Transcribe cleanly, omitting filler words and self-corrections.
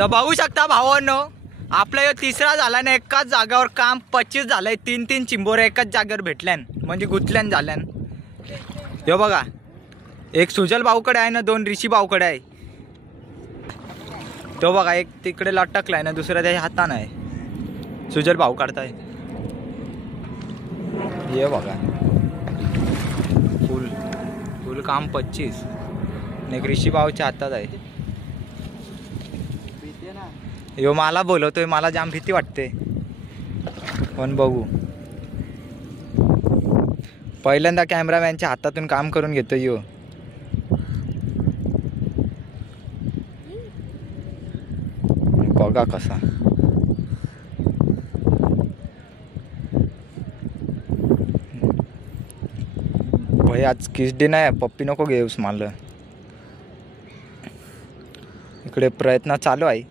तर बघू शकता भावांनो, आपला यो तिसरा झाला ना, एकाच जागेवर काम 25 झालंय. 3-3 चिंबोरे एकाच जागेवर भेटल्यान, म्हणजे गुंतल्यान झाल्यान. यो बघा, एक सुजल भाऊकडे आहे ना, 2 ऋषी भाऊकडे आहे. तो बघा एक तिकडे लटकलाय ना, दुसरा त्याच्या हातानं आहे. सुजल भाऊ काढताय. ये बघा, फुल फुल काम 25. एक ऋषी भाऊच्या हातात आहे. यो मला बोलवतोय, मला जाम भीती वाटते, पण बघू. पहिल्यांदा कॅमेरामॅनच्या हातातून काम करून घेतो यो. बघा कसा. भाई आज किसडी नाही, पप्पी नको घेऊस मला. इकडे प्रयत्न चालू आहे.